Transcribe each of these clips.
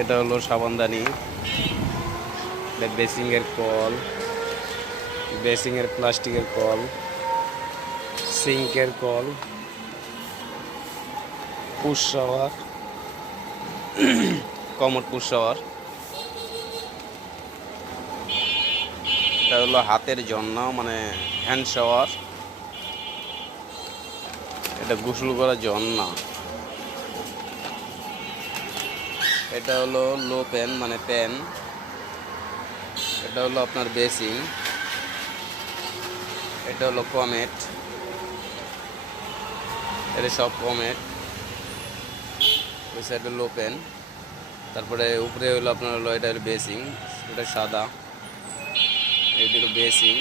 এটা হলো সাবানদানি, বেসিংয়ের কল, বেসিংয়ের প্লাস্টিকের কল, সিঙ্কের কল, push shower, commode push shower. এটা হলো হাতের জন্য, মানে হ্যান্ড শাওয়ার। এটা গোসল করার জন্য। এটা হলো লো প্যান, মানে প্যান। এটা হলো আপনার বেসিং। এটা হলো কমেট, এটা সব কমেট। ওই সাইডে লো প্যান। তারপরে উপরে হলো আপনার হলো, এটা হলো বেসিং, এটা সাদা। এটি হলো বেসিং।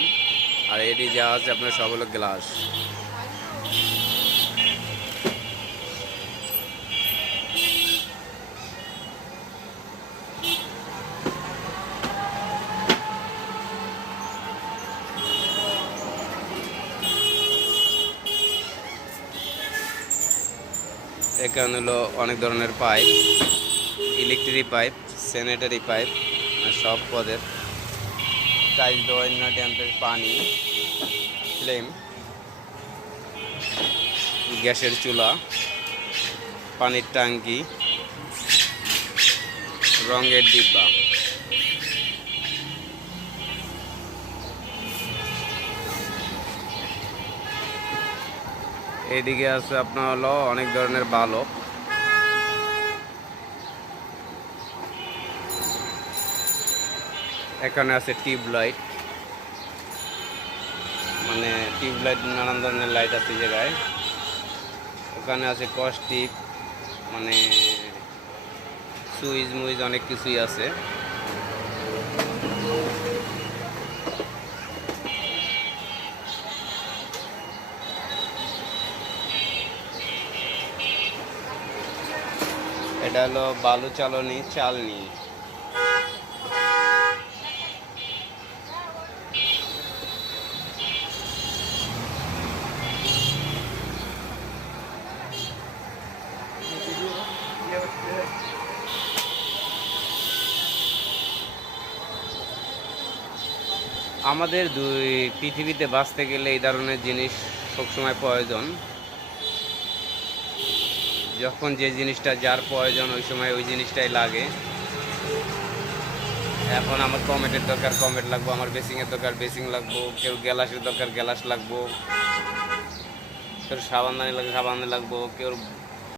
আর এটি যা আছে আপনার সব হলো গ্লাস। এখানে হলো অনেক ধরনের pipe, electric pipe, sanitary pipe, সব পদের। টাইল দেওয়া, ড্যাম্পের পানি, ফ্লেম, গ্যাসের চুলা, পানির ট্যাঙ্কি, রঙের ডিব্বা। এইদিকে আছে আপনার হলো অনেক ধরনের বাল্ব। এখানে আছে টিউবলাইট, মানে টিউবলাইট, নানান ধরনের লাইট আছে এই জায়গায়। ওখানে আছে কস্টিপ, মানে সুইচ মুইচ অনেক কিছুই আছে। এটা হলো বালু চালনি, চালনি। আমাদের পৃথিবীতে বাঁচতে গেলে এই ধরনের জিনিস সবসময় প্রয়োজন। যখন যে জিনিসটা যার প্রয়োজন ওই সময় ওই জিনিসটাই লাগে। এখন আমার কমেটের দরকার কমেট লাগবো, আমার বেসিংয়ের দরকার বেসিং লাগবো, কেউ গ্যালাসের দরকার গ্যালাস লাগবো, কেউ সাবানদানি লাগবে সাবানদানি লাগবো, কেউ